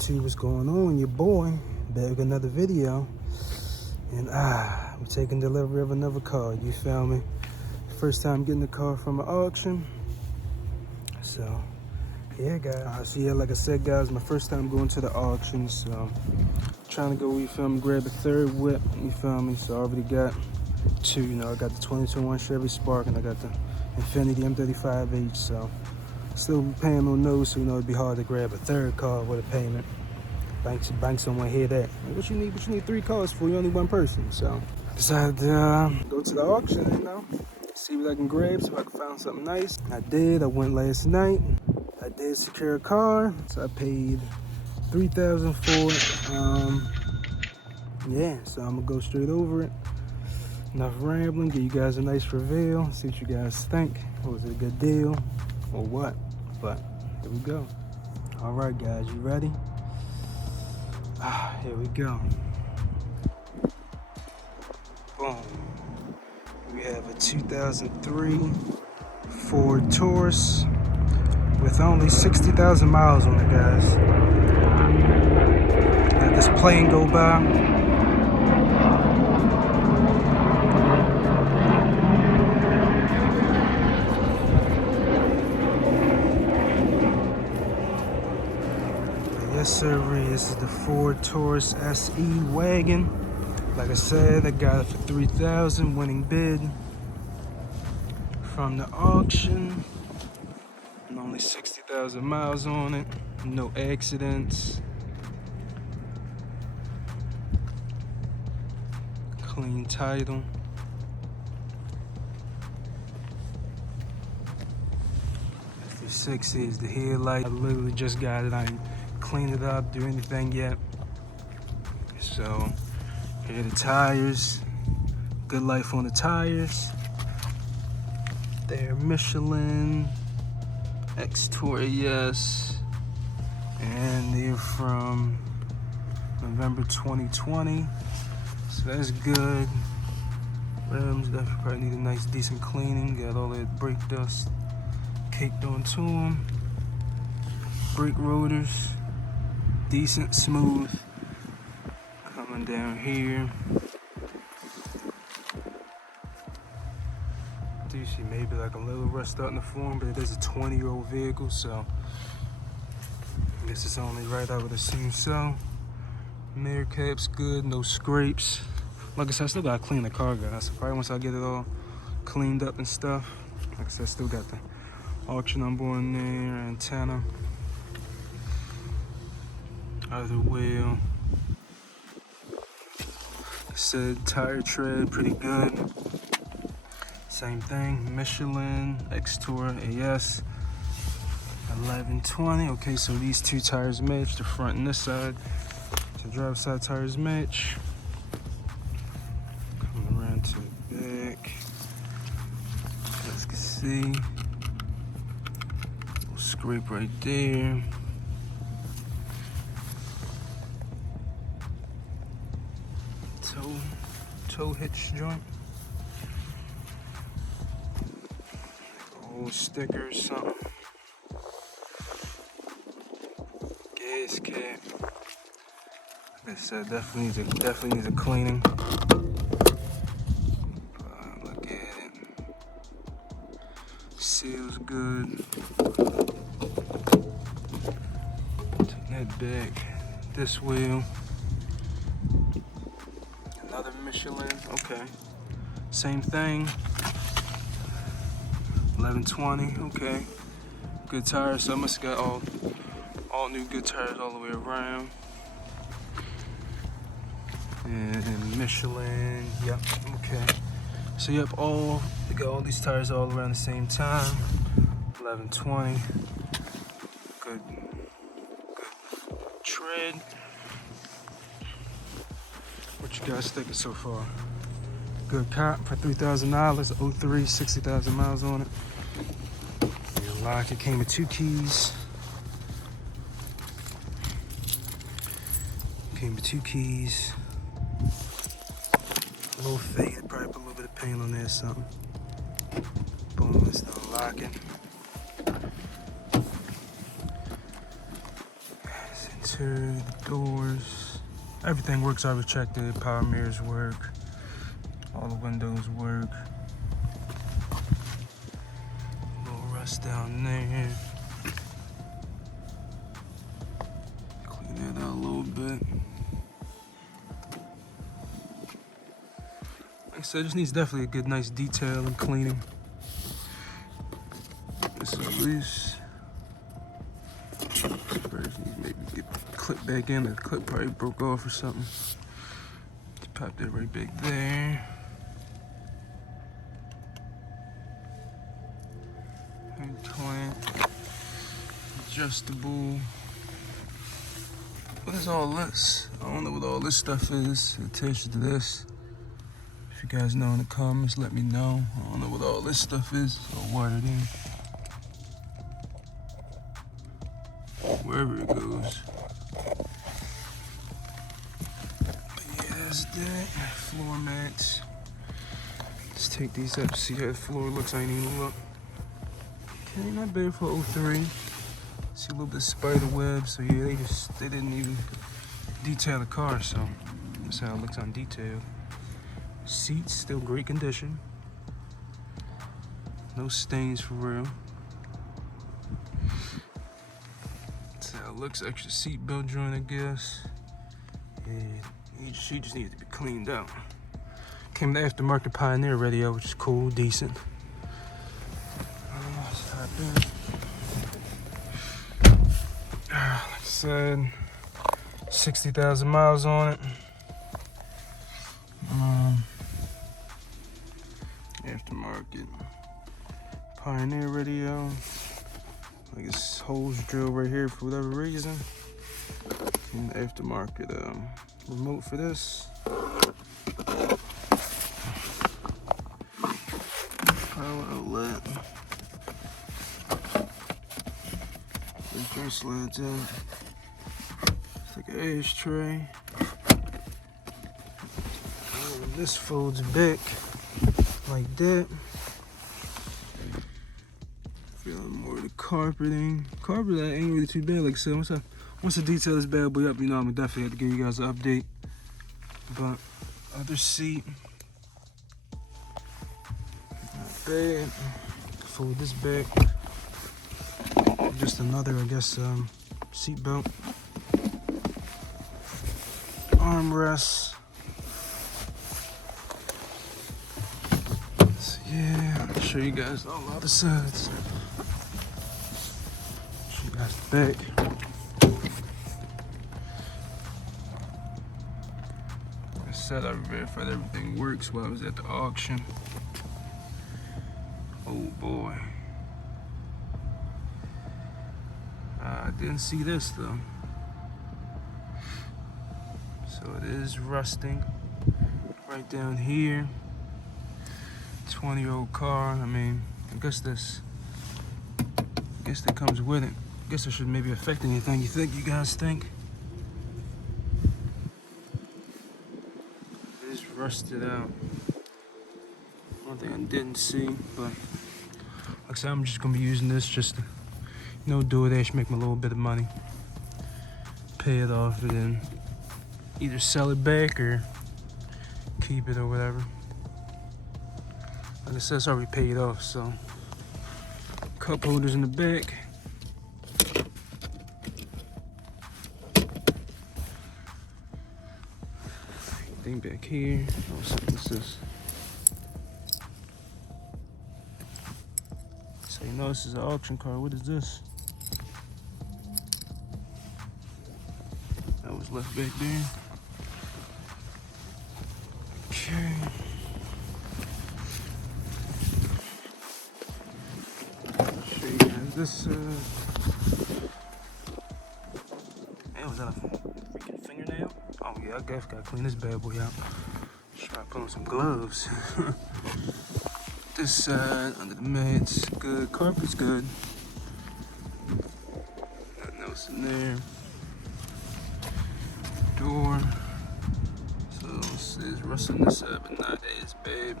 YouTube, what's going on? Your boy back with another video, and I'm taking delivery of another car. You feel me? First time getting the car from an auction, so yeah, guys. So yeah, like I said, guys, my first time going to the auction, so trying to go, you feel me, grab a third whip, you feel me? So I already got two. You know, I got the 2021 Chevy Spark and I got the Infiniti M35h. So still paying on those, so you know it'd be hard to grab a third car with a payment. Bank someone hear that. Like, what you need 3 cars for? You only one person. So I decided to go to the auction, you know, see what I can grab, see if I can find something nice. I did. I went last night. I did secure a car, so I paid $3,000 for it. Yeah, so I'm gonna go straight over it. Enough rambling. Give you guys a nice reveal. See what you guys think. Was it a good deal or what? But here we go. All right, guys, you ready? Here we go. Boom. We have a 2003 Ford Taurus with only 60,000 miles on it, guys. Let this plane go by. Yes, sir. This is the Ford Taurus SE wagon. Like I said, I got it for $3,000, winning bid from the auction. And only 60,000 miles on it. No accidents. Clean title. F360 is the headlight. I literally just got it. I ain't cleaned it up, do anything yet. So here are the tires. Good life on the tires. They're Michelin X-Tour AS, and they're from November 2020. So that's good. Rims definitely probably need a nice decent cleaning. Got all that brake dust caked onto them. Brake rotors, decent, smooth. Coming down here. Do see maybe like a little rust starting to form, but it is a 20-year-old vehicle, so I guess it's only right, I would assume so. Mirror cap's good, no scrapes. Like I said, I still gotta clean the car, guys. So probably once I get it all cleaned up and stuff. Like I said, I still got the auction number on there, antenna, other wheel. Like I said, tire tread pretty good. Same thing, Michelin X-Tour AS 1120. Okay, so these two tires match, the front and this side. The driver's side tires match. Coming around to the back. As you can see, little scrape right there. Toe hitch joint. Old sticker or something. Gas cap. Like I said, definitely needs a cleaning. Look at it. Seals good. Take that back. This wheel. Another Michelin. Okay. Same thing. 1120. Okay. Good tires. So I must have got all new good tires all the way around. And Michelin, yep, okay. So yep, they got all these tires all around the same time. 1120. Good tread. What you guys thinking so far? Good cop for $3,000, 03, 60,000 miles on it. Your lock, it came with 2 keys. Came with 2 keys. A little faded, probably put a little bit of paint on there or something. Boom, it's unlocking. It's into interior, the doors. Everything works. I checked it. Power mirrors work. All the windows work. A little rust down there. Clean that out a little bit. Like I said, it just needs definitely a good, nice detail and cleaning. This is loose. Maybe get the clip back in. The clip probably broke off or something. Just pop that right back there. And clamp. Adjustable. What is all this? I don't know what all this stuff is. Attached to this. If you guys know in the comments, let me know. I don't know what all this stuff is or wired in. Wherever it goes. But yeah, that's that. Floor mats. Let's take these up, see how the floor looks. I ain't even look. Okay, not bad for 03. See a little bit of spider web. So yeah, they didn't even detail the car, so that's how it looks on detail. Seats still great condition. No stains for real. That's how it looks. Extra seat belt joint, I guess. Yeah, she just needed to be cleaned out. Came the aftermarket Pioneer radio, which is cool, decent. Let's hop in. Like I said, 60,000 miles on it. Aftermarket Pioneer radio. I guess holes drilled right here for whatever reason. And the aftermarket remote for this. Power outlet. This joint slides out. It's like an ashtray. And this folds back like that. Feeling more of the carpeting. Carpet that ain't really too bad, like I said. Once the detail is bad boy up, you know I'm gonna definitely have to give you guys an update. But other seat, not bad. Fold this back. Just another, I guess, seat belt. Armrests. So yeah, I'll show you guys all the other sides. Show you guys the back. I said I verified everything works while I was at the auction. Oh boy. I didn't see this though. So it is rusting right down here. 20-year-old car. I mean, I guess that comes with it. I guess it shouldn't maybe affect anything. You guys think? It is rusted out. One thing I didn't see, but like I said, I'm just gonna be using this just to, you know, do it, make me a little bit of money, pay it off, and then either sell it back or keep it or whatever. Like I said, it's already paid off, so cup holders in the back. Thing back here. What's this? So you know this is an auction car. What is this? That was left back there. Okay. Show you guys this. Hey, was that a freaking fingernail? Oh yeah, I guess gotta clean this bad boy out. Try put on some gloves. This side under the mats, good. Carpet's good. Nothing else in there. Door. So it's rustling this side, but not as bad.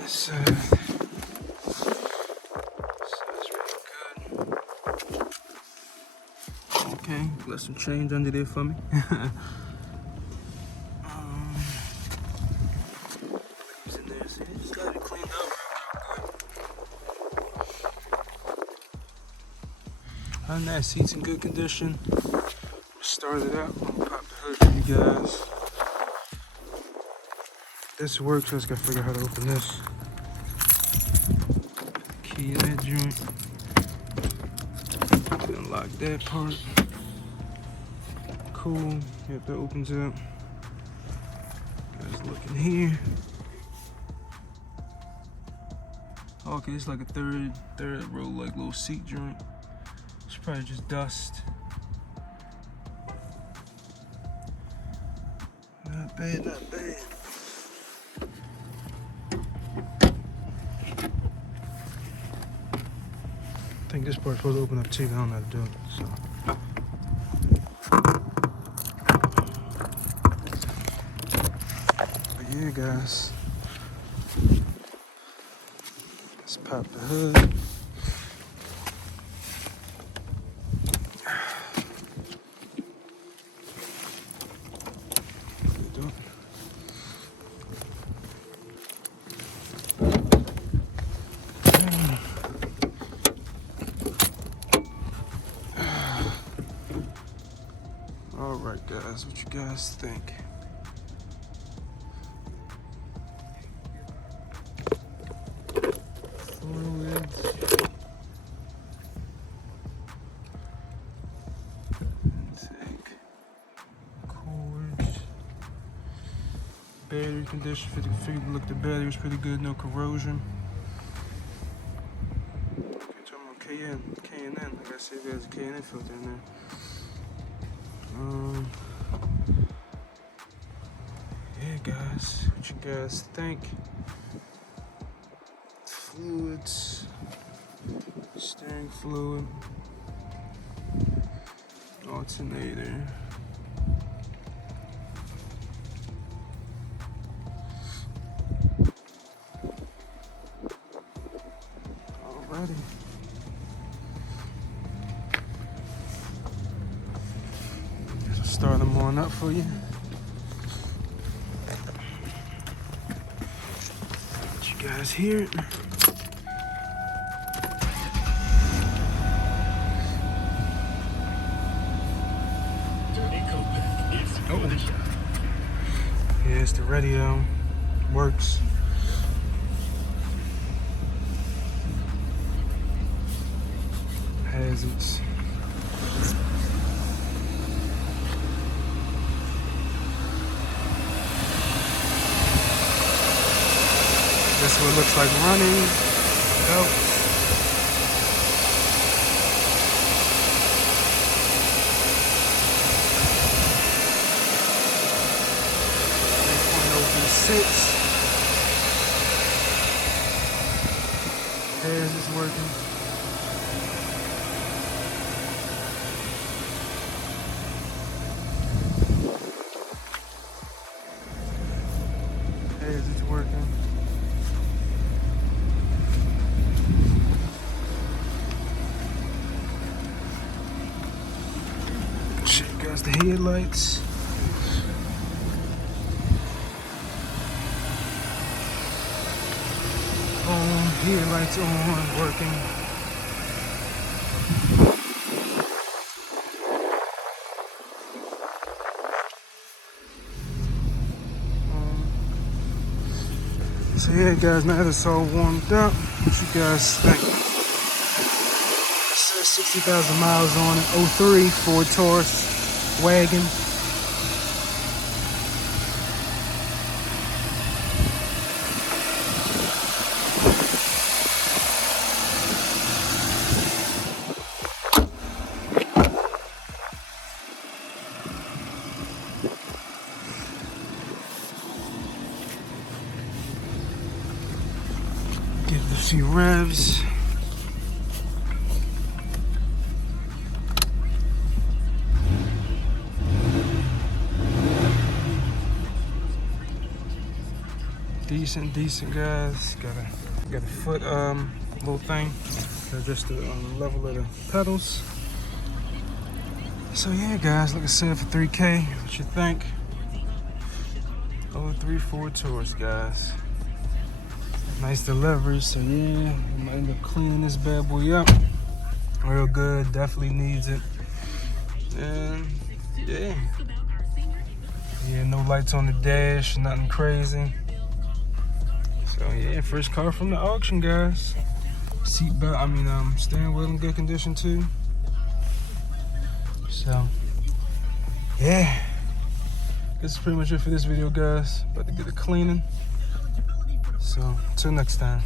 This side. So it's Okay, left some change under there for me. What's in there? See, just got it cleaned up real good. Other than that, seat's in good condition. Start it out. I'm gonna pop the hood for you guys. This works, I just gotta figure out how to open this. Key in that joint. To unlock that part. Cool. Yep, that opens up. Guys, look in here. Okay, it's like a third row, like little seat joint. It's probably just dust. Not bad, not bad. I think this part's supposed to open up too, but I don't know how to do it, so. But yeah, guys. Let's pop the hood. Alright guys, what you guys think? Fluids. Intake. Cords. Battery condition, look, the battery was pretty good, no corrosion. Okay, talking about K&N, like I said, there's a K&N filter in there. Yeah, guys, what you guys think? Fluids, steering fluid, alternator. Alrighty. Start them on up for you. Let you guys hear it. Oh. Yeah, it's the radio. Works. Hazards. That's what it looks like running. Nope. V6. As it's working. As it's working. Shit, guys, the headlights. Headlights on, working. So yeah, guys, now that it's all warmed up, what you guys think? It says 60,000 miles on it. 03 Ford Taurus wagon. Give it a few revs. Decent guys. Got a foot little thing. Just the level of the pedals. So yeah, guys, like I said, for 3K, what you think? 034 Taurus, guys. Nice delivery. So yeah, I might end up cleaning this bad boy up real good. Definitely needs it. And yeah, no lights on the dash, nothing crazy. So yeah, first car from the auction, guys. Seatbelt, steering wheel in good condition too. So yeah, this is pretty much it for this video, guys. About to get it cleaning. So till next time.